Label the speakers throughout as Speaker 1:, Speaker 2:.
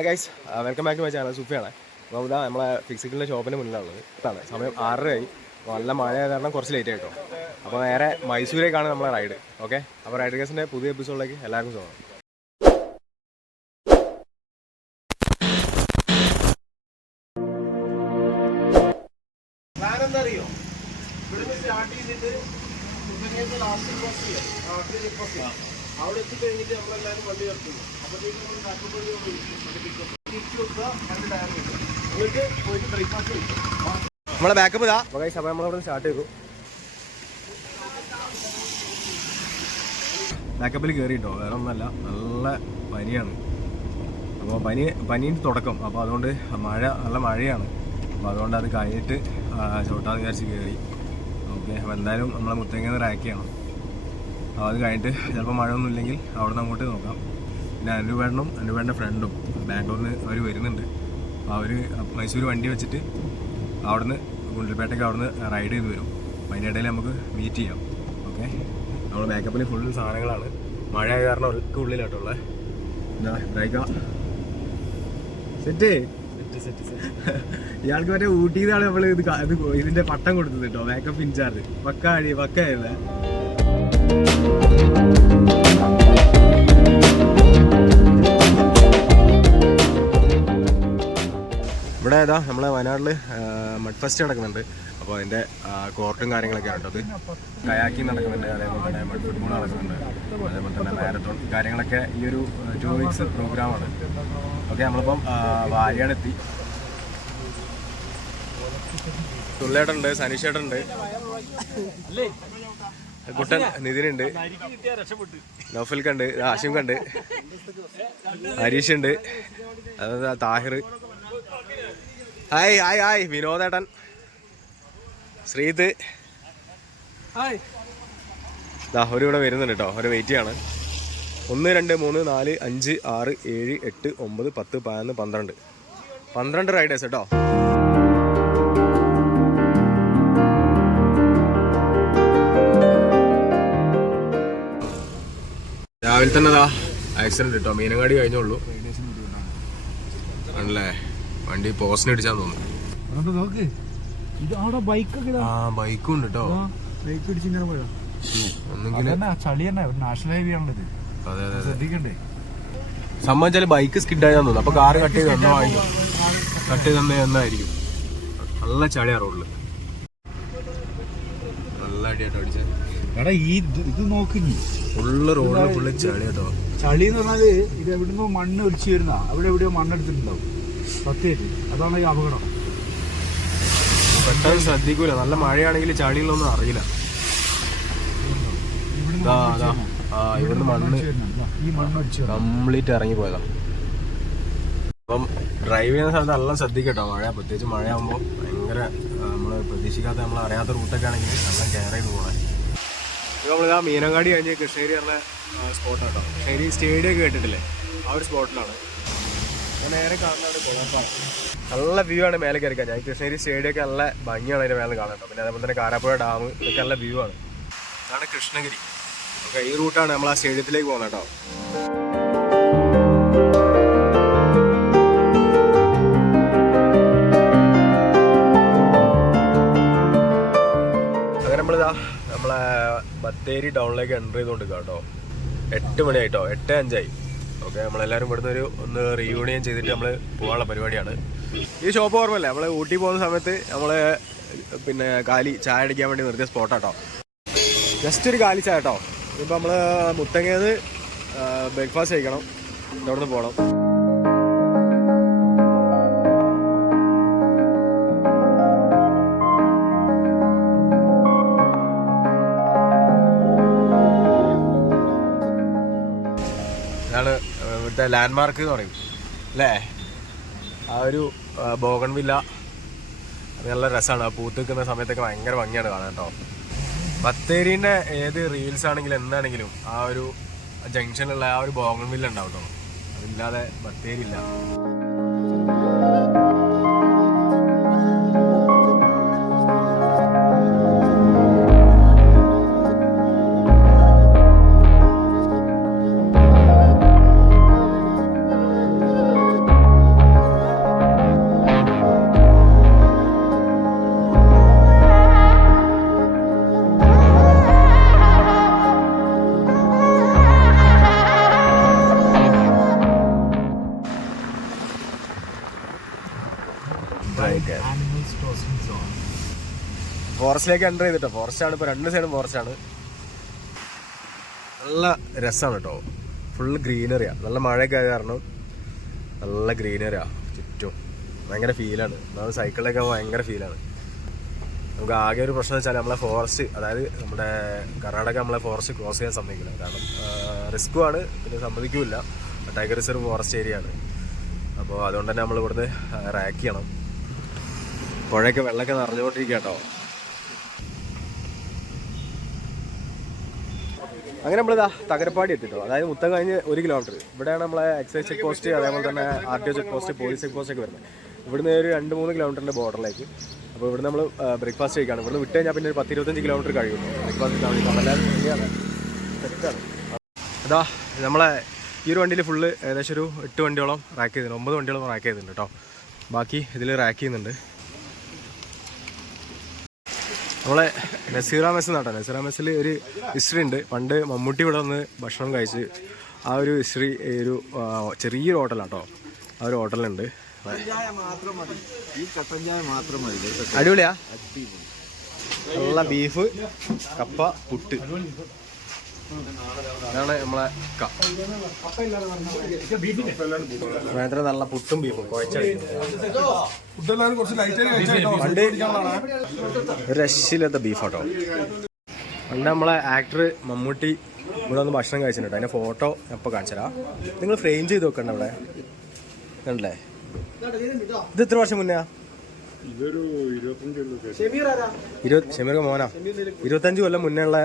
Speaker 1: hi guys welcome back to my channel സുഫിയാണ് അപ്പോൾ ഇതാ നമ്മളെ ഫിക്സിക്കലിൻ്റെ ഷോപ്പിന് മുന്നിലുള്ളത് ഇതാണ് സമയം ആറരയായി നല്ല മഴ കാരണം കുറച്ച് ലേറ്റ് ആയിട്ടോ അപ്പോൾ നേരെ മൈസൂരേക്കാണ് നമ്മളെ റൈഡ് ഓക്കെ അപ്പോൾ റൈഡ് ഗൈസിൻ്റെ പുതിയ എപ്പിസോഡിലേക്ക് എല്ലാവർക്കും സ്വാഗതം അറിയോ ഇവിടുന്ന് സ്റ്റാർട്ട് ചെയ്തിട്ട് ലാസ്റ്റ് ക്രോസ് ചെയ്യാം ലാസ്റ്റ് അവിടെ കഴിഞ്ഞിട്ട് നമ്മളെല്ലാവരും വണ്ടി നിർത്തും അപ്പോഴത്തേക്കും നമ്മൾ കാട്ടുപള്ളി തിരിച്ചു വെക്കുക രണ്ട് ടയർ കിട്ടും പോയിട്ട് ബ്രേക്ക്ഫാസ്റ്റ് കിട്ടും നമ്മളെ ബാക്കപ്പ് ഇതാ അപ്പോൾ കഴിച്ച് അപ്പോൾ നമ്മളവിടെ സ്റ്റാർട്ട് ചെയ്തു ബാക്കപ്പിൽ കയറിയിട്ടോ വേറെ ഒന്നല്ല നല്ല പനിയാണ് അപ്പോൾ പനി പനീൻ്റെ തുടക്കം അപ്പോൾ അതുകൊണ്ട് മഴ നല്ല മഴയാണ് അപ്പോൾ അതുകൊണ്ട് അത് കഴിഞ്ഞിട്ട് ചോട്ടാന്ന് വിചാരിച്ച് കയറി ഓക്കെ അപ്പോൾ എന്തായാലും നമ്മളെ മുത്തേങ്ങ റാക്കിയാണ് അത് കഴിഞ്ഞിട്ട് ചിലപ്പോൾ മഴ ഒന്നും ഇല്ലെങ്കിൽ അവിടെ നിന്ന് അങ്ങോട്ട് നോക്കാം പിന്നെ അനുപേടനും അനുപേടൻ്റെ ഫ്രണ്ടും ബാംഗ്ലൂരിൽ നിന്ന് അവർ വരുന്നുണ്ട് അവർ മൈസൂർ വണ്ടി വെച്ചിട്ട് അവിടുന്ന് ഗുണ്ടൽപേട്ടയ്ക്ക് അവിടുന്ന് റൈഡ് ചെയ്ത് വരും അതിൻ്റെ ഇടയിൽ നമുക്ക് മീറ്റ് ചെയ്യാം ഓക്കെ നമ്മൾ ബാക്കപ്പിൽ ഫുൾ സാധനങ്ങളാണ് മഴ കാരണം ഒരിക്കൽ ഉള്ളിലാട്ടുള്ളത് എന്താ ബ്രേക്കാ സെറ്റ് ഇയാൾക്ക് മറ്റേ ഊട്ടിയതാണ് നമ്മൾ ഇത് ഇതിന്റെ പട്ടം കൊടുത്തത് കേട്ടോ മേക്കപ്പ് ഇൻചാർജ് പക്ക അഴി പക്ക ഇവിടെ ഏതാ നമ്മളെ വയനാട്ടില് മഡ് ഫെസ്റ്റ് നടക്കുന്നുണ്ട് അപ്പോൾ അതിന്റെ കോർട്ടും കാര്യങ്ങളൊക്കെ ഉണ്ട് അത് കയാക്കിങ് നടക്കുന്നുണ്ട് അതേപോലെ തന്നെ മഡ് ഫുട്ബോൾ നടക്കുന്നുണ്ട് അതേപോലെ തന്നെ മാരത്തോൺ കാര്യങ്ങളൊക്കെ ഈ ഒരു ടൂ വീക്സ് പ്രോഗ്രാമാണ് ഓക്കെ നമ്മളിപ്പം വാര്യാടെത്തി തുള്ളേട്ടുണ്ട് സനീഷേട്ടുണ്ട് കുട്ടൻ നിതിനുണ്ട് നൗഫൽ കണ്ട് ആഷിം കണ്ട് ഹരീഷ് ഉണ്ട് അതായത് താഹിർ ഹായ് ഹായ് ഹായ് വിനോദേട്ടൻ ശ്രീത് ദാ ഒരു ഇവിടെ വരുന്നുണ്ട് കേട്ടോ ഒരു വെയിറ്റ് ചെയ്യാണ് ഒന്ന് രണ്ട് മൂന്ന് നാല് അഞ്ച് ആറ് ഏഴ് എട്ട് ഒമ്പത് പത്ത് പതിനൊന്ന് പന്ത്രണ്ട് പന്ത്രണ്ട് റൈഡേഴ്സ് കേട്ടോ രാവിലെ തന്നെ അതാ ആക്സിഡന്റ് കിട്ടോ മീനങ്ങാടി കഴിഞ്ഞുള്ളൂ ആണല്ലേ വണ്ടി പോസ്റ്റിന് ഇടിച്ചാന്ന് തോന്നുന്നു ആ സംബന്ധിച്ചാല് ബൈക്ക് സ്കിഡായി അപ്പൊ കാറ് കട്ട് ചെയ്ത് കട്ട് ചെയ്ത് തന്നെ എന്നായിരിക്കും നല്ല ചളിയാ റോഡില് നല്ല അടിയായിട്ട് അടിച്ചത്
Speaker 2: എടാ ഈ ഇത് നോക്കി
Speaker 1: ഫുള്ള് റോഡില് ഫുള്ള് ചളി കേട്ടോ
Speaker 2: ചളി എന്ന് പറഞ്ഞാൽ ഇത് എവിടുന്ന് മണ്ണ് ഒലിച്ചു വരുന്ന അവിടെ എവിടെയോ മണ്ണെടുത്തിട്ടുണ്ടാവും സത്യമായിട്ട് അതാണ് ഈ അപകടം
Speaker 1: പെട്ടെന്ന് ശ്രദ്ധിക്കൂല നല്ല മഴയാണെങ്കിൽ ചളിയിലൊന്നും അറിയില്ല ഇവിടുന്ന് മണ്ണ് കംപ്ലീറ്റ് ഇറങ്ങി പോയതാ അപ്പം ഡ്രൈവ് ചെയ്യുന്ന സ്ഥലത്ത് നല്ല ശ്രദ്ധിക്കട്ടോ മഴ പ്രത്യേകിച്ച് മഴയാകുമ്പോൾ ഭയങ്കര നമ്മൾ പ്രതീക്ഷിക്കാത്ത നമ്മൾ അറിയാത്ത റൂട്ടൊക്കെ ആണെങ്കിൽ നല്ല കെയർ ചെയ്ത് പോകണം നമ്മൾ ആ മീനങ്ങാടി കഴിഞ്ഞ് കൃഷ്ണേരി പറഞ്ഞ സ്പോട്ടാണ് കേട്ടോ കൃഷ്ണേരി സ്റ്റേഡിയം കേട്ടിട്ടില്ലേ ആ ഒരു സ്പോട്ടിലാണ്
Speaker 2: നേരെ കാണുന്നത്
Speaker 1: നല്ല വ്യൂ ആണ് മേലെ കയറിക്കാൻ ഞാൻ കൃഷ്ണേരി ഒക്കെ നല്ല ഭംഗിയാണ് അതിൻ്റെ മേലെ കാണാൻ പിന്നെ അതേപോലെ തന്നെ കാരാപ്പുഴ ഡാം ഇതൊക്കെ നല്ല വ്യൂ ആണ് അതാണ് കൃഷ്ണഗിരി ഓക്കെ ഈ റൂട്ടാണ് നമ്മൾ ആ സ്റ്റേഡിയത്തിലേക്ക് പോകുന്നത് കേട്ടോ ബത്തേരി ടൗണിലേക്ക് എൻ്റർ ചെയ്തുകൊണ്ട് കേട്ടോ എട്ട് മണിയായിട്ടോ എട്ട് അഞ്ചായി ഓക്കെ നമ്മളെല്ലാവരും ഇവിടുന്ന് ഒരു ഒന്ന് റീയൂണിയൻ ചെയ്തിട്ട് നമ്മൾ പോകാനുള്ള പരിപാടിയാണ് ഈ ഷോപ്പ് ഓർമ്മല്ലേ നമ്മൾ ഊട്ടി പോകുന്ന സമയത്ത് നമ്മൾ പിന്നെ കാലി ചായ അടിക്കാൻ വേണ്ടി നിർത്തിയ സ്പോട്ടാട്ടോ ജസ്റ്റ് ഒരു കാലി ചായ കേട്ടോ ഇപ്പം നമ്മൾ മുത്തങ്ങേന്ന് ബ്രേക്ക്ഫാസ്റ്റ് കഴിക്കണം ഇവിടുന്ന് പോകണം ഇവിടുത്തെ ലാൻഡ് മാർക്ക് എന്ന് പറയും അല്ലേ ആ ഒരു ബോഗൺ വില്ല അത് നല്ല രസമാണ് ആ പൂത്ത് നിൽക്കുന്ന സമയത്തൊക്കെ ഭയങ്കര ഭംഗിയാണ് കാണാൻ കേട്ടോ ബത്തേരിൻ്റെ ഏത് റീൽസ് ആണെങ്കിലും എന്താണെങ്കിലും ആ ഒരു ജംഗ്ഷനിലുള്ള ആ ഒരു ബോഗൺ വില്ല ഉണ്ടാവും കേട്ടോ അതില്ലാതെ ബത്തേരി ഇല്ല ഫോറസ്റ്റിലേക്ക് എൻ്റർ ചെയ്തിട്ടോ ആണ് ഇപ്പോൾ രണ്ട് സൈഡും ഫോറസ്റ്റാണ് നല്ല രസമാണ് കേട്ടോ ഫുൾ ഗ്രീനറിയാണ് നല്ല മഴയൊക്കെ ആയ കാരണം നല്ല ഗ്രീനറിയാണ് ചുറ്റും ഭയങ്കര ഫീലാണ് നമ്മൾ സൈക്കിളിലൊക്കെ ഭയങ്കര ഫീലാണ് നമുക്ക് ആകെ ഒരു പ്രശ്നം വെച്ചാൽ നമ്മളെ ഫോറസ്റ്റ് അതായത് നമ്മുടെ കർണാടക നമ്മളെ ഫോറസ്റ്റ് ക്രോസ് ചെയ്യാൻ സമ്മതിക്കില്ല കാരണം റിസ്ക്കുമാണ് പിന്നെ സമ്മതിക്കില്ല ടൈഗർ റിസർവ് ഫോറസ്റ്റ് ഏരിയ ആണ് അപ്പോൾ അതുകൊണ്ട് തന്നെ നമ്മൾ ഇവിടുന്ന് റാക്ക് ചെയ്യണം പുഴയൊക്കെ വെള്ളമൊക്കെ നിറഞ്ഞുകൊണ്ടിരിക്കുക കേട്ടോ അങ്ങനെ നമ്മളിതാ തകരപ്പാടി എത്തിട്ടോ അതായത് മുത്തം കഴിഞ്ഞ് ഒരു കിലോമീറ്റർ ഇവിടെയാണ് നമ്മളെ എക്സൈസ് ചെക്ക് പോസ്റ്റ് അതേപോലെ തന്നെ R T O check post police check post ഒക്കെ വരുന്നത് ഇവിടുന്ന് ഒരു രണ്ട് മൂന്ന് കിലോമീറ്ററിൻ്റെ ബോർഡറിലേക്ക് അപ്പോൾ ഇവിടെ നമ്മൾ ബ്രേക്ക്ഫാസ്റ്റ് കഴിക്കുകയാണ് ഇവിടുന്ന് വിട്ട് കഴിഞ്ഞാൽ പിന്നെ ഒരു പത്തിരുപത്തഞ്ച് കിലോമീറ്റർ കഴിയും ബ്രേക്ക്ഫാസ്റ്റ് എല്ലാവരും അതാ നമ്മളെ ഈ ഒരു വണ്ടിയിൽ ഫുള്ള് ഏകദേശം ഒരു എട്ട് വണ്ടിയോളം റാക്ക് ചെയ്തിട്ടുണ്ട് ഒമ്പത് വണ്ടിയോളം റാക്ക് ചെയ്തിട്ടുണ്ട് കേട്ടോ ബാക്കി ഇതിൽ റാക്ക് ചെയ്യുന്നുണ്ട് നമ്മളെ നസീറ മെസ്സ് എന്നാട്ടോ നസീറ മെസ്സിൽ ഒരു ഹിസ്റ്ററി ഉണ്ട് പണ്ട് മമ്മൂട്ടി ഇവിടെ വന്ന് ഭക്ഷണം കഴിച്ച് ആ ഒരു ഹിസ്റ്ററി ഒരു ചെറിയൊരു ഹോട്ടലാട്ടോ ആ ഒരു ഹോട്ടലുണ്ട് അടിപൊളിയാ നല്ല ബീഫ് കപ്പ പുട്ട് ഇതാണ് നമ്മളെ വേദന നല്ല പുട്ടും ബീഫും പണ്ട് രശിലത്തെ ബീഫ് പണ്ട് നമ്മളെ ആക്ടർ മമ്മൂട്ടി ഇവിടെ ഒന്ന് ഭക്ഷണം കഴിച്ചിട്ടുണ്ട് അതിൻ്റെ ഫോട്ടോ എപ്പോൾ കാണിച്ചുതരാം നിങ്ങൾ ഫ്രെയിം ചെയ്ത് നോക്കണ്ട അവിടെ കണ്ടല്ലേ ഇത് എത്ര വർഷം മുന്നേ ഇരുപത്തഞ്ച് കൊല്ലം മുന്നേ ഉള്ള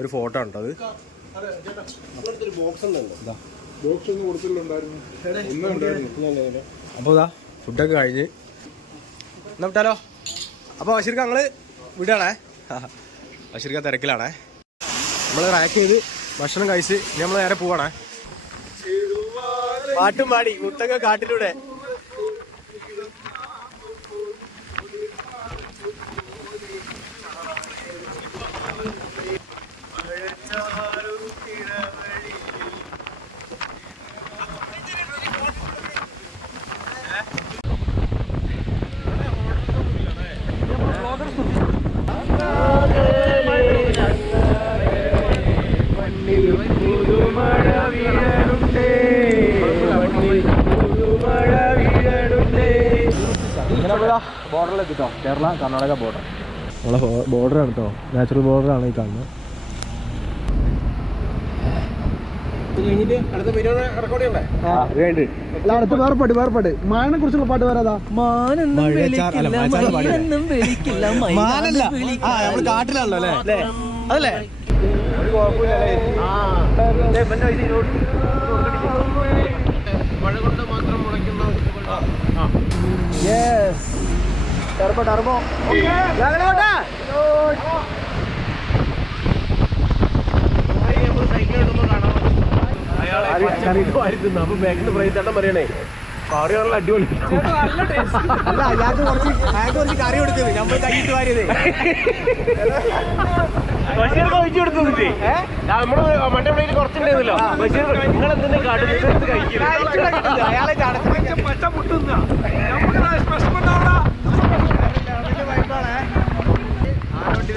Speaker 1: ഒരു ഫോട്ടോ ഉണ്ടോ അത് ബോക്സ് ഇതാ ഫുഡൊക്കെ കഴിഞ്ഞ് എന്നാ അപ്പൊ ബഷീർക്ക ഞങ്ങള് ഞങ്ങൾ വിടുകയാണേ അഷിർക്ക തിരക്കിലാണേ നമ്മള് റാക്ക് ചെയ്ത് ഭക്ഷണം കഴിച്ച് നമ്മള് നേരെ പോവാണേ പാട്ടും പാടി മുട്ടൊക്കെ കാട്ടിലൂടെ ബോർഡറിലെത്തിട്ടോ കേരള കർണാടക ബോർഡർ നമ്മളെ ബോർഡറാണ് കേട്ടോ നാച്ചുറൽ ആണ് ഈ കാണുന്നത്
Speaker 2: അടുത്ത് വേറെ പാട്ട് വേറെ പാട്ട് മാനെ കുറിച്ചുള്ള പാട്ട് വേറെ
Speaker 1: മാനെന്നും കാട്ടിലാണല്ലോ അല്ലേ അതല്ലേ ഒരു കുഴപ്പമില്ലല്ലേ
Speaker 2: യെസ് ടർബോ ടർബോ നല്ല
Speaker 1: അടിപൊളി അല്ല കുറച്ച് കുറച്ച് കറി നമ്മൾ നിങ്ങൾ കാട്ടുന്നത്
Speaker 2: പച്ച നമുക്ക്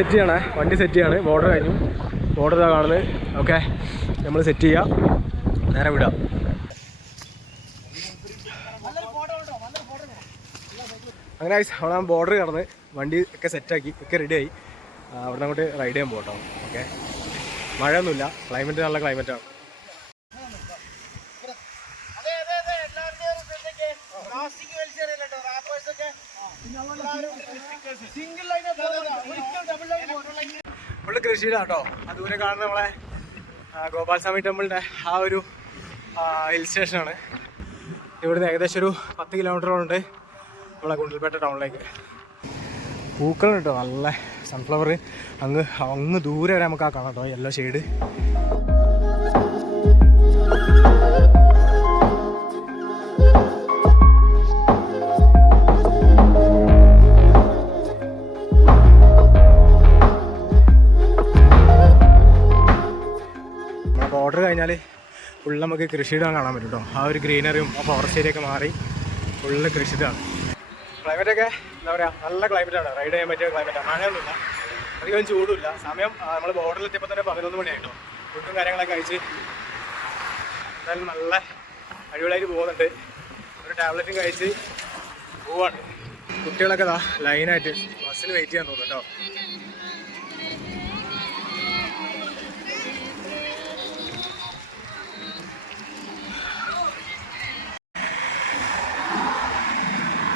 Speaker 1: സെറ്റ് ചെയ്യണേ വണ്ടി സെറ്റ് ചെയ്യാണ് ബോർഡർ കഴിഞ്ഞു ബോർഡർ ഇതാ കാണുന്നത് ഓക്കെ നമ്മൾ സെറ്റ് ചെയ്യുക നേരെ വിടാം അങ്ങനെ അവിടെ ഞാൻ ബോർഡർ കടന്ന് വണ്ടി ഒക്കെ സെറ്റാക്കി ഒക്കെ റെഡിയായി അവിടെ നിന്ന് അങ്ങോട്ട് റൈഡ് ചെയ്യാൻ പോകട്ടോ ഓക്കെ മഴയൊന്നുമില്ല ക്ലൈമറ്റ് നല്ല ക്ലൈമറ്റാണ് കുരിശിലാണ് കേട്ടോ അതുപോലെ കാണുന്ന നമ്മളെ ഗോപാൽസ്വാമി ടെമ്പിളിൻ്റെ ആ ഒരു ഹിൽ സ്റ്റേഷനാണ് ഇവിടുന്ന് ഏകദേശം ഒരു പത്ത് കിലോമീറ്റർ ഉണ്ട് നമ്മളെ ഗുണ്ടൽപേട്ട ടൗണിലേക്ക് പൂക്കളുണ്ട് കേട്ടോ നല്ല സൺഫ്ലവർ അങ്ങ് അങ്ങ് ദൂരെ വരെ നമുക്ക് ആ കാണാം കേട്ടോ യെല്ലോ ഷെയ്ഡ് ഫുള്ള് നമുക്ക് കൃഷിയിടാൻ കാണാൻ പറ്റും കേട്ടോ ആ ഒരു ഗ്രീനറിയും ആ ഫോറസ്റ്റ് ഏരിയ ഒക്കെ മാറി ഫുള്ള് കൃഷിയിടമാണ് ക്ലൈമറ്റൊക്കെ എന്താ പറയുക നല്ല ക്ലൈമറ്റാണ് റൈഡ് ചെയ്യാൻ പറ്റിയ ക്ലൈമറ്റാണ് മഴയൊന്നുമില്ല അധികം ചൂടുമില്ല സമയം നമ്മൾ എത്തിയപ്പോൾ തന്നെ പതിനൊന്ന് മണിയായിട്ടോ ഫുഡും കാര്യങ്ങളൊക്കെ കഴിച്ച് എന്തായാലും നല്ല അടിപൊളിയായിട്ട് പോകുന്നുണ്ട് ഒരു ടാബ്ലറ്റും കഴിച്ച് പോവാണ് കുട്ടികളൊക്കെ ഇതാ ലൈനായിട്ട് ബസ്സിൽ വെയിറ്റ് ചെയ്യാൻ തോന്നുന്നു കേട്ടോ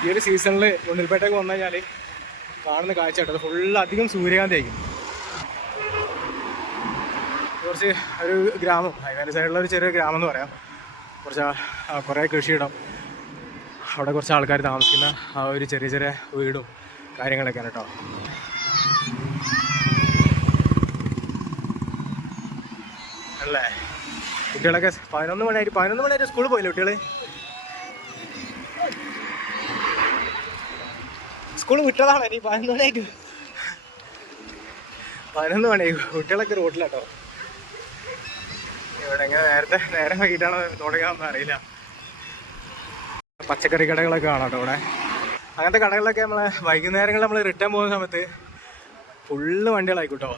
Speaker 1: ഈ ഒരു സീസണിൽ ഉണ്ണിൽപേട്ടയ്ക്ക് വന്നു കഴിഞ്ഞാൽ കാണുന്ന കാഴ്ച കേട്ടത് ഫുള്ള് അധികം സൂര്യകാന്തി ആയിരിക്കും കുറച്ച് ഒരു ഗ്രാമം ഹൈവേൻ്റെ സൈഡിലുള്ള ഒരു ചെറിയ ഗ്രാമം എന്ന് പറയാം കുറച്ച് കുറേ കൃഷിയിടം അവിടെ കുറച്ച് ആൾക്കാർ താമസിക്കുന്ന ആ ഒരു ചെറിയ ചെറിയ വീടും കാര്യങ്ങളൊക്കെയാണ് കേട്ടോ അല്ലേ കുട്ടികളൊക്കെ പതിനൊന്ന് മണിയായിട്ട് പതിനൊന്ന് മണിയായിട്ട് സ്കൂളിൽ പോയില്ലേ കുട്ടികൾ സ്കൂൾ വിട്ടതാണ് ഇനി പതിനൊന്ന് മണിയായിട്ട് പതിനൊന്ന് മണി കുട്ടികളൊക്കെ റോട്ടിലാട്ടോ ഇവിടെ എങ്ങനെ നേരത്തെ നേരം വൈകിട്ടാണോ തുടങ്ങാന്ന് അറിയില്ല പച്ചക്കറി കടകളൊക്കെ കാണാം കേട്ടോ ഇവിടെ അങ്ങനത്തെ കടകളിലൊക്കെ നമ്മൾ വൈകുന്നേരങ്ങളിൽ നമ്മൾ റിട്ടേൺ പോകുന്ന സമയത്ത് ഫുള്ള് വണ്ടികളായിക്കോട്ടോ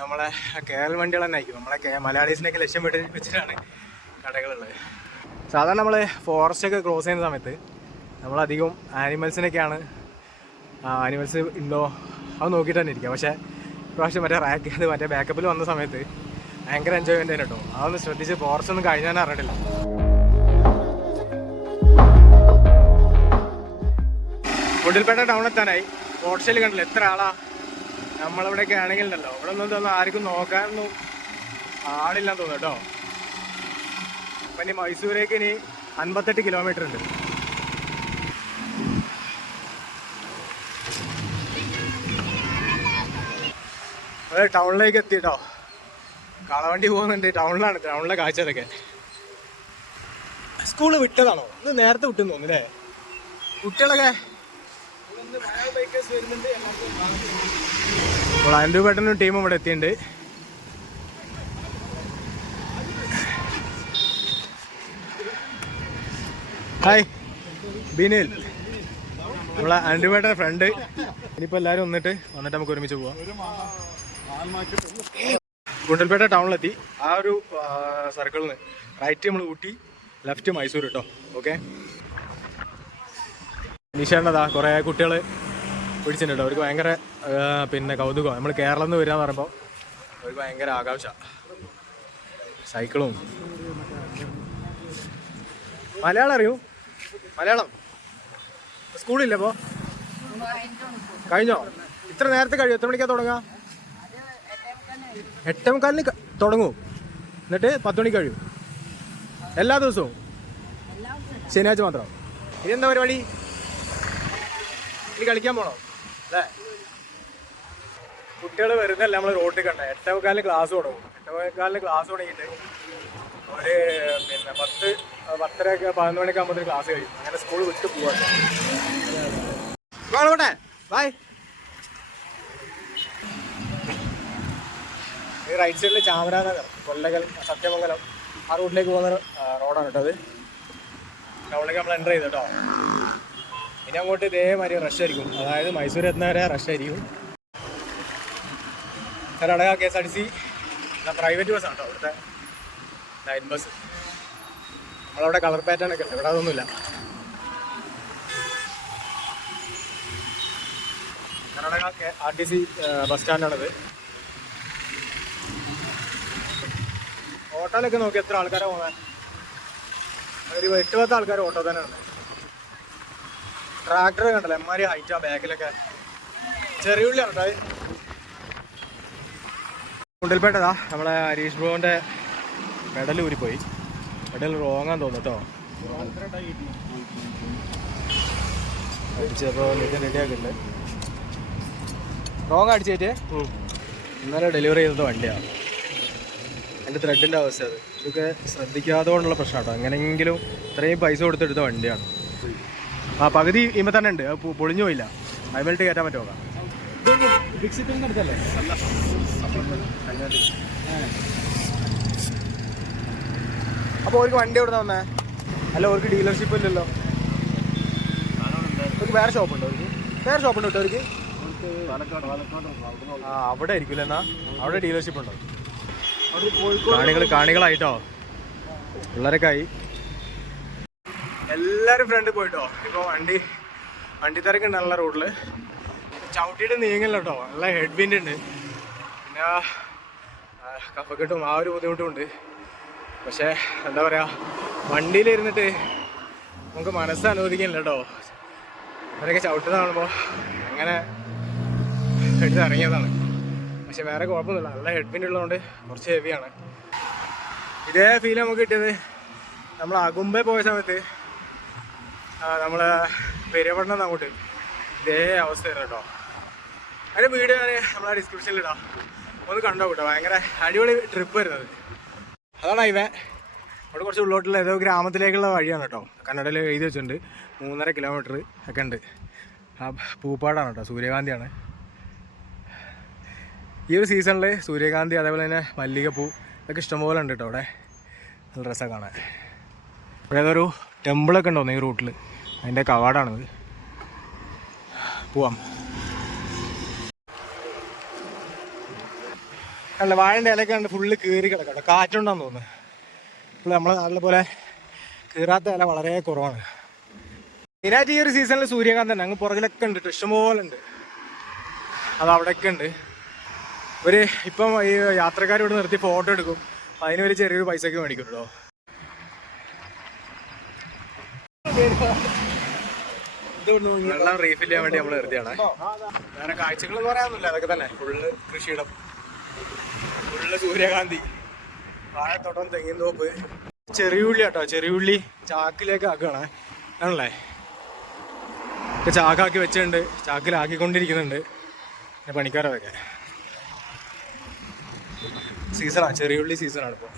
Speaker 1: നമ്മളെ കേരള വണ്ടികൾ തന്നെ ആയിരിക്കും നമ്മളെ കേ മലയാളീസിനൊക്കെ ലക്ഷ്യം വിട്ട് വെച്ചിട്ടാണ് കടകളുള്ളത് സാധാരണ നമ്മൾ ഫോറസ്റ്റൊക്കെ ക്രോസ് ചെയ്യുന്ന സമയത്ത് നമ്മളധികം ആനിമൽസിനൊക്കെയാണ് ആനിമൽസ് ഉണ്ടോ അത് നോക്കിയിട്ട് തന്നെ ഇരിക്കുക പക്ഷേ പ്രാവശ്യം മറ്റേ റാക്ക് അത് മറ്റേ ബാക്കപ്പിൽ വന്ന സമയത്ത് ഭയങ്കര എൻജോയ്മെൻ്റ് ആയിരുന്നു കേട്ടോ അതൊന്ന് ശ്രദ്ധിച്ച് ഒന്നും കഴിഞ്ഞാൽ അറിഞ്ഞിട്ടില്ല ഉണ്ടിൽപേട്ട ടൗൺ എത്താനായി ഫോർട്ടിൽ കണ്ടില്ല എത്ര ആളാ നമ്മളിവിടെയൊക്കെ ആണെങ്കിൽ ഉണ്ടല്ലോ ഇവിടെ ഒന്നും തോന്നുന്നു ആർക്കും നോക്കാനൊന്നും ആളില്ലെന്ന് തോന്നുന്നു കേട്ടോ അപ്പം ഇനി മൈസൂരേക്ക് ഇനി അൻപത്തെട്ട് കിലോമീറ്റർ ഉണ്ട് ഞങ്ങൾ ടൗണിലേക്ക് എത്തിട്ടോ കളവണ്ടി പോകുന്നുണ്ട് ടൗണിലാണ് ടൗണിലെ കാഴ്ച ഇതൊക്കെ സ്കൂൾ വിട്ടതാണോ ഇത് നേരത്തെ വിട്ടെന്ന് തോന്നുന്നു അല്ലേ കുട്ടികളൊക്കെ അപ്പോൾ അൻഡ്രു ബട്ടനും ടീമും ഇവിടെ എത്തിയിട്ടുണ്ട് ഹായ് ബിനിൽ നമ്മളെ അൻഡ്രുബേട്ടൻ്റെ ഫ്രണ്ട് ഇനിയിപ്പോൾ എല്ലാവരും വന്നിട്ട് വന്നിട്ട് നമുക്ക് ഒരുമിച്ച് പോവാം ഗുണ്ടൽപേട്ട ടൗണിലെത്തി ആ ഒരു സർക്കിളിൽ നിന്ന് റൈറ്റ് നമ്മൾ ഊട്ടി ലെഫ്റ്റ് മൈസൂർ കേട്ടോ ഓക്കെ നിഷേണ്ടതാ കുറേ കുട്ടികൾ പിടിച്ചിട്ടുണ്ട് കേട്ടോ അവർക്ക് ഭയങ്കര പിന്നെ കൗതുകം നമ്മൾ കേരളം നിന്ന് വരികയെന്ന് പറയുമ്പോൾ അവർക്ക് ഭയങ്കര ആകാംക്ഷ സൈക്കിളും മലയാളം അറിയൂ മലയാളം സ്കൂളില്ല ഇപ്പോൾ കഴിഞ്ഞോ ഇത്ര നേരത്തെ കഴിയും എത്ര മണിക്കാണ് തുടങ്ങാം എട്ടേ മുക്കാലിന് തുടങ്ങും എന്നിട്ട് പത്ത് മണി കഴിയും എല്ലാ ദിവസവും ശനിയാഴ്ച മാത്രം ഇതെന്താ പരിപാടി ഇനി കളിക്കാൻ പോണോ അല്ലേ കുട്ടികൾ വരുന്നല്ല നമ്മൾ റോട്ടിൽ കണ്ട എട്ടേ മുക്കാലിന് ക്ലാസ് തുടങ്ങും എട്ടേ മുക്കാലിന് ക്ലാസ് തുടങ്ങിയിട്ട് ഒരു പിന്നെ പത്ത് പത്തര ഒക്കെ പതിനൊന്ന് മണിയൊക്കെ ആകുമ്പോൾ ക്ലാസ് കഴിയും അങ്ങനെ സ്കൂൾ വിട്ട് പോവാണ് ബൈ ഈ റൈറ്റ് സൈഡിൽ ചാമരാനഗർ കൊല്ലകൽ സത്യമംഗലം ആ റൂട്ടിലേക്ക് പോകുന്ന റോഡാണ് കേട്ടോ അത് ടൗണിലേക്ക് നമ്മൾ എൻ്റർ ചെയ്തു കേട്ടോ ഇനി അങ്ങോട്ട് ഇതേമാതിരി റഷ് ആയിരിക്കും അതായത് മൈസൂർ എത്തുന്നവരെ റഷ് ആയിരിക്കും Karnataka K S R T C private ബസ്സാണ് കേട്ടോ അവിടുത്തെ നൈറ്റ് ബസ് നമ്മളവിടെ കളർ പാറ്റേൺ ഒക്കെ ഉണ്ട് ഇവിടെ അതൊന്നുമില്ല Karnataka K R T C bus സ്റ്റാൻഡാണിത് ഓട്ടോയിലൊക്കെ നോക്കി എത്ര ആൾക്കാരെ പോകാൻ ഒരു എട്ട് പത്ത് ആൾക്കാർ ഓട്ടോ തന്നെ ഉണ്ട് ട്രാക്ടർ കണ്ടല്ലോ എമ്മാരി ഹൈറ്റാ ബാക്കിലൊക്കെ ചെറിയ കേട്ടോ നമ്മളെ ഹരീഷ് ബ്രോന്റെ മെഡൽ ഊരിപ്പോയി മെഡൽ റോങ്ങാൻ തോന്നുന്നു കേട്ടോ അടിച്ചപ്പോൾ റോങ് അടിച്ചേറ്റ് ഇന്നലെ ഡെലിവറി ചെയ്തത് വണ്ടിയാണ് അതിൻ്റെ ത്രെഡിൻ്റെ അവസ്ഥ അത് ഇതൊക്കെ ശ്രദ്ധിക്കാതെ കൊണ്ടുള്ള പ്രശ്നം കേട്ടോ എങ്ങനെയെങ്കിലും ഇത്രയും പൈസ കൊടുത്തെടുത്ത വണ്ടിയാണ് ആ പകുതി ഇമ്മ തന്നെ ഉണ്ട് പൊളിഞ്ഞു പോയില്ല അതിമേലിട്ട് കയറ്റാൻ പറ്റുമോ അപ്പോൾ അവർക്ക് വണ്ടി എവിടെ വന്നേ അല്ല അവർക്ക് ഡീലർഷിപ്പ് ഇല്ലല്ലോ അവർക്ക് വേറെ ഷോപ്പുണ്ടോ അവർക്ക് വേറെ ഷോപ്പുണ്ടോ കേട്ടോ അവർക്ക് ആ അവിടെ ആയിരിക്കില്ല എന്നാ അവിടെ ഡീലർഷിപ്പ് ഉണ്ടോ കാണികൾ കാണികളായിട്ടോ പിള്ളേരൊക്കെ എല്ലാരും ഫ്രണ്ട് പോയിട്ടോ ഇപ്പൊ വണ്ടി വണ്ടി തിരക്കുണ്ട് ഉണ്ടല്ല റോഡില് ചവിട്ടിയിട്ട് നീങ്ങില്ല നല്ല ഹെഡ് ഉണ്ട് പിന്നെ കപ്പക്കെട്ടും ആ ഒരു ബുദ്ധിമുട്ടും ഉണ്ട് പക്ഷേ എന്താ പറയുക വണ്ടിയിലിരുന്നിട്ട് നമുക്ക് മനസ്സ് അനുവദിക്കില്ല കേട്ടോ ഇവരൊക്കെ ചവിട്ടുന്ന അങ്ങനെ എടുത്ത് ഇറങ്ങിയതാണ് പക്ഷെ വേറെ കുഴപ്പമൊന്നുമില്ല നല്ല ഹെഡ്പിൻ ഉള്ളതുകൊണ്ട് കുറച്ച് ഹെവിയാണ് ഇതേ ഫീൽ നമുക്ക് കിട്ടിയത് നമ്മൾ അകുമ്പേ പോയ സമയത്ത് നമ്മൾ പെരുവണ്ണം അങ്ങോട്ട് ഇതേ അവസ്ഥ വരും കേട്ടോ അതിൻ്റെ വീഡിയോ ഞാൻ നമ്മളെ ഡിസ്ക്രിപ്ഷനിൽ ഇടാം ഒന്ന് കണ്ടോ കേട്ടോ ഭയങ്കര അടിപൊളി ട്രിപ്പ് വരുന്നത് അതാണ് ഇവ അവിടെ കുറച്ച് ഉള്ളോട്ടുള്ള ഏതോ ഗ്രാമത്തിലേക്കുള്ള വഴിയാണ് കേട്ടോ കന്നഡയിൽ എഴുതി വെച്ചിട്ടുണ്ട് മൂന്നര കിലോമീറ്റർ ഒക്കെ ഉണ്ട് ആ പൂപ്പാടാണ് കേട്ടോ സൂര്യകാന്തിയാണ് ഈ ഒരു സീസണിൽ സൂര്യകാന്തി അതേപോലെ തന്നെ മല്ലികപ്പൂ ഇതൊക്കെ ഇഷ്ടംപോലെ ഉണ്ട് കേട്ടോ അവിടെ നല്ല രസമാണ് കാണാൻ ഇവിടെ ഏതൊരു ടെമ്പിളൊക്കെ ഉണ്ടോ ഈ റൂട്ടിൽ അതിൻ്റെ കവാടാണിത് പോവാം അല്ല വാഴൻ്റെ ഇലയൊക്കെ ഉണ്ട് ഫുള്ള് കീറി കിടക്കട്ടെ കാറ്റുണ്ടെന്ന് തോന്നുന്നു ഇപ്പോൾ നമ്മളെ നാട്ടിലെ പോലെ കീറാത്ത ഇല വളരെ കുറവാണ് മെയിനായിട്ട് ഈ ഒരു സീസണിൽ സൂര്യകാന്തൻ അങ്ങ് പുറകിലൊക്കെ ഉണ്ട് ഇഷ്ടംപോലെ ഉണ്ട് അത് അവിടെയൊക്കെ ഉണ്ട് ഒരു ഇപ്പം ഈ യാത്രക്കാർ ഇവിടെ നിർത്തി ഫോട്ടോ എടുക്കും അതിന് ഒരു ചെറിയൊരു പൈസയ്ക്ക് മേടിക്കും കേട്ടോ വെള്ളം റീഫിൽ ചെയ്യാൻ വേണ്ടി നമ്മൾ നിർത്തിയാണ് വേറെ കാഴ്ചകൾ പറയാനൊന്നുമില്ല അതൊക്കെ തന്നെ ഫുള്ള് കൃഷിയിടം ഫുള്ള് സൂര്യകാന്തി വാഴത്തോട്ടം തെങ്ങിൻ തോപ്പ് ചെറിയുള്ളി കേട്ടോ ചെറിയുള്ളി ചാക്കിലേക്ക് ആക്കുകയാണ് ആണല്ലേ ഒക്കെ ചാക്കാക്കി വെച്ചിട്ടുണ്ട് ചാക്കിലാക്കിക്കൊണ്ടിരിക്കുന്നുണ്ട് പണിക്കാരതൊക്കെ സീസണാണ് ചെറിയുള്ളി സീസണാണ് ഇപ്പോൾ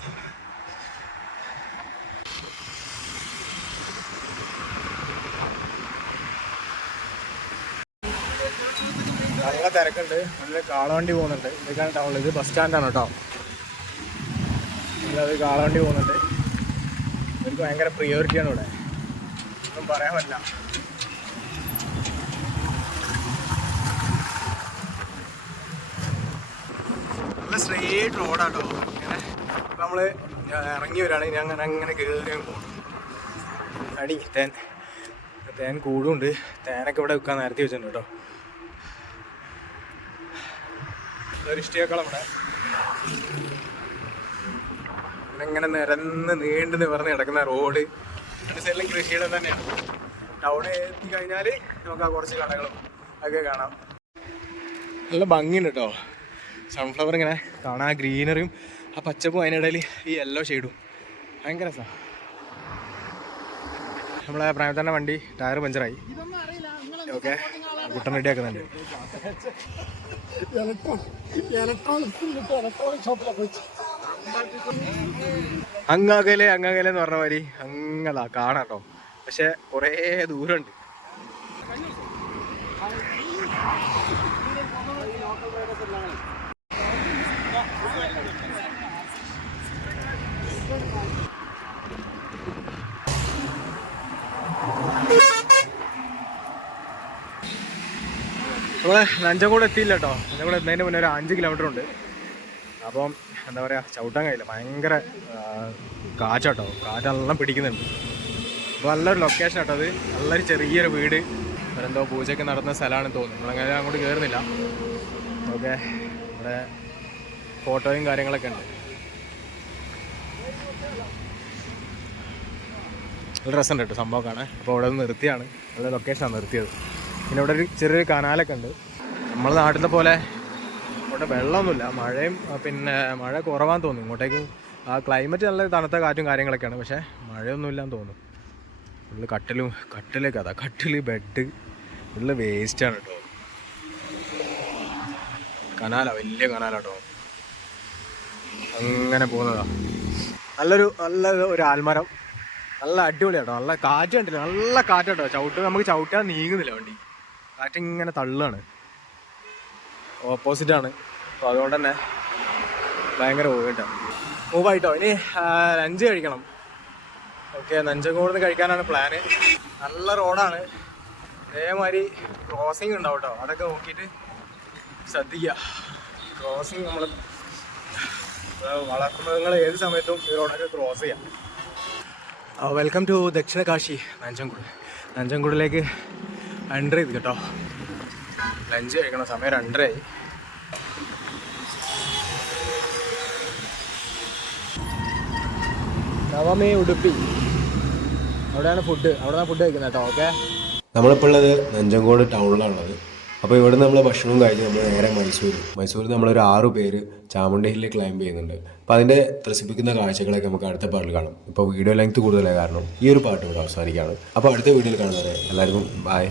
Speaker 1: നല്ല തിരക്കുണ്ട് നല്ല കാളവണ്ടി പോകുന്നുണ്ട് ഇതൊക്കെയാണ് ടൗണിൽ ഇത് ബസ് സ്റ്റാൻഡാണ് കേട്ടോ അത് കാളവണ്ടി പോകുന്നുണ്ട് എനിക്ക് ഭയങ്കര പ്രിയോറിറ്റിയാണ് ഇവിടെ ഒന്നും പറയാൻ പറ്റില്ല നല്ല സ്ട്രേറ്റ് റോഡാട്ടോ അങ്ങനെ അപ്പം നമ്മൾ ഇറങ്ങി വരാണെങ്കിൽ ഞങ്ങൾ അങ്ങനെ കയറി പോകും അടി തേൻ തേൻ കൂടുണ്ട് തേനൊക്കെ ഇവിടെ വെക്കാൻ നേരത്തെ വെച്ചിട്ടുണ്ട് കേട്ടോ ഇഷ്ടിയേക്കാളും ഇവിടെ ഇങ്ങനെ നിരന്ന് നീണ്ടു നിവർന്ന് കിടക്കുന്ന റോഡ് രണ്ട് സൈഡിലും കൃഷിയിടം തന്നെയാണ് ടൗണിൽ എത്തി കഴിഞ്ഞാൽ നമുക്ക് ആ കുറച്ച് കടകളും ഒക്കെ കാണാം നല്ല ഭംഗിയുണ്ട് കേട്ടോ സൺഫ്ലവർ ഇങ്ങനെ കാണാൻ ഗ്രീനറിയും ആ പച്ചപ്പും അതിനിടയിൽ ഈ യെല്ലോ ഷെയ്ഡും ഭയങ്കര സാ നമ്മളെ പ്രായത്തിൻ്റെ വണ്ടി ടയർ പഞ്ചറായി ഓക്കെ കുട്ടൻ റെഡി ആക്കുന്നുണ്ട് അങ്ങാകലെ അങ്ങാകലെ എന്ന് പറഞ്ഞ മാതിരി അങ്ങതാ കാണാട്ടോ പക്ഷെ കുറേ ദൂരമുണ്ട് നമ്മൾ നഞ്ചങ്കോട് എത്തിയില്ല കേട്ടോ നഞ്ചങ്കോട് എത്തുന്നതിന് മുന്നേ ഒരു അഞ്ച് കിലോമീറ്റർ ഉണ്ട് അപ്പം എന്താ പറയുക ചവിട്ടാൻ കഴിയില്ല ഭയങ്കര കേട്ടോ കാറ്റെല്ലാം പിടിക്കുന്നുണ്ട് അപ്പോൾ നല്ലൊരു ലൊക്കേഷൻ കേട്ടോ അത് നല്ലൊരു ചെറിയൊരു വീട് എന്തോ പൂജയൊക്കെ നടന്ന സ്ഥലമാണെന്ന് തോന്നുന്നു നമ്മളങ്ങനെ അങ്ങോട്ട് കയറുന്നില്ല ഓക്കെ നമ്മുടെ ഫോട്ടോയും കാര്യങ്ങളൊക്കെ ഉണ്ട് നല്ല രസമുണ്ട് കേട്ടോ സംഭവം കാണാൻ അപ്പോൾ അവിടെ നിന്ന് നിർത്തിയാണ് നല്ല ലൊക്കേഷനാണ് നിർത്തിയത് പിന്നെ ഇവിടെ ഒരു ചെറിയൊരു കനാലൊക്കെ ഉണ്ട് നമ്മളെ നാട്ടിലെ പോലെ ഇവിടെ വെള്ളമൊന്നുമില്ല മഴയും പിന്നെ മഴ കുറവാൻ തോന്നുന്നു ഇങ്ങോട്ടേക്ക് ആ ക്ലൈമറ്റ് നല്ല തണുത്ത കാറ്റും കാര്യങ്ങളൊക്കെയാണ് പക്ഷേ മഴയൊന്നുമില്ലാന്ന് തോന്നുന്നു ഉള്ള കട്ടിലും കട്ടിലേക്ക് കഥ കട്ടില് ബെഡ് വേസ്റ്റ് വേസ്റ്റാണ് കേട്ടോ കനാലാ വലിയ കനാലാട്ടോ അങ്ങനെ പോകുന്നതാ നല്ലൊരു നല്ല ഒരു ആൽമരം നല്ല അടിപൊളിയാട്ടോ നല്ല കാറ്റ് കണ്ടില്ല നല്ല കാറ്റ് കേട്ടോ ചവിട്ട് നമുക്ക് ചവിട്ടാൻ നീങ്ങുന്നില്ല വണ്ടി കാറ്റിങ്ങനെ തള്ളാണ് ഓപ്പോസിറ്റാണ് അപ്പോൾ അതുകൊണ്ട് തന്നെ ഭയങ്കര മൂവുണ്ട് മൂവായിട്ടോ ഇനി ലഞ്ച് കഴിക്കണം ഓക്കെ ലഞ്ചൊക്കെ കഴിക്കാനാണ് പ്ലാന് നല്ല റോഡാണ് അതേമാതിരി ക്രോസിങ് ഉണ്ടാവും കേട്ടോ അതൊക്കെ നോക്കിയിട്ട് ശ്രദ്ധിക്കുക ക്രോസിങ് നമ്മൾ വളർത്തുമൃഗങ്ങൾ ഏത് സമയത്തും ഈ റോഡൊക്കെ ക്രോസ് ചെയ്യാം വെൽക്കം ടു ദക്ഷിണ കാശി നഞ്ചൻകുട് നഞ്ചൻകുടിലേക്ക് രണ്ടര ഇത് കേട്ടോ ലഞ്ച് കഴിക്കണ സമയം രണ്ടരയായി നവമേ ഉടുപ്പി അവിടെയാണ് ഫുഡ് അവിടെയാണ് ഫുഡ് കഴിക്കുന്നത് കേട്ടോ ഓക്കെ നമ്മളിപ്പോൾ ഉള്ളത് നഞ്ചങ്കോട് ടൗണിലാണുള്ളത് അപ്പോൾ ഇവിടെ നമ്മൾ ഭക്ഷണവും കഴിഞ്ഞ് നമ്മൾ നേരെ മൈസൂർ മൈസൂർ നമ്മളൊരു ആറ് പേര് ചാമുണ്ടി ഹില്ലിൽ ക്ലൈംബ് ചെയ്യുന്നുണ്ട് അപ്പോൾ അതിൻ്റെ ത്രസിപ്പിക്കുന്ന കാഴ്ചകളൊക്കെ നമുക്ക് അടുത്ത പാട്ടിൽ കാണാം ഇപ്പോൾ വീഡിയോ ലെങ്ത് കൂടുതലായ കാരണം ഈ ഒരു പാട്ട് ഇവിടെ അവസാനിക്കുകയാണ് അപ്പോൾ അടുത്ത വീഡിയോയിൽ കാണുന്നവരെ എല്ലാവർക്കും ബായ്